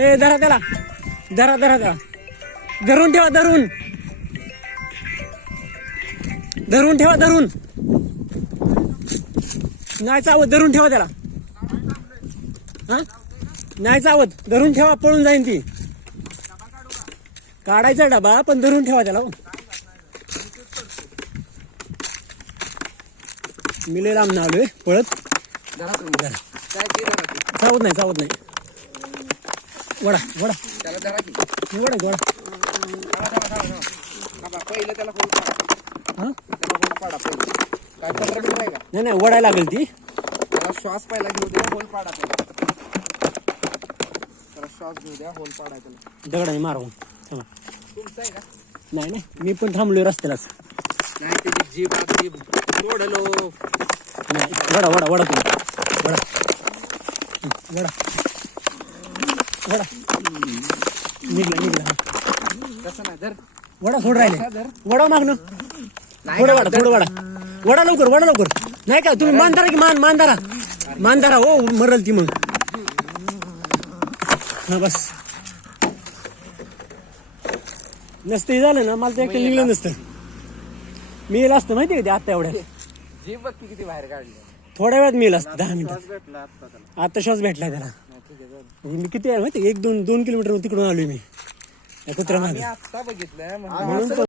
ए धरा त्याला, धरा धरा धरा, धरून ठेवा, धरून धरून ठेवा, धरून नाही चावत, धरून ठेवा त्याला. हा नाही चावत, धरून ठेवा, पळून जाईन ती. काढायचा डबा पण धरून ठेवा त्याला. मी लय लांब आलोय पळत. चावत नाही, चावत नाही. वडा वडा वडा वडा. नाही नाही वडायला लागेल ती. श्वास पाहिला घेऊ द्या, होल पाडा त्याला. श्वास घेऊ द्या, होल पाडा त्याला. दगडाने मारवून तुमचं आहे का? नाही नाही मी पण थांबलोय रस्त्यालाच. नाही त्याची जीभ तोडलो. नाही वडा वडा वडा तुम्ही वडा वडा वडा. निघला निघला. कसं नाही धर. वडा सोड राहिले. वडा मागणं थोडं वाडा, थोडं वाडा. वडा लवकर, वडा लवकर. नाही का तुम्ही मानधारा की मानधारा मानधारा. हो मरल ती मग. हा बस नसतं हे झालं ना, मला तर एकटं निघलं नसतं. मी येईल असतं माहिती का ते आता एवढ्या. जीभ बघ किती बाहेर काढली. थोड्या वेळात मी येईल असतं, 10 मिनिटात. भेटला आता त्याला. आता श्वास भेटला त्याला. मी किती आहे माहिती, 1-2 किलोमीटर तिकडून आलोय मी या कुत्र्या मागे. आता बघितलं म्हणून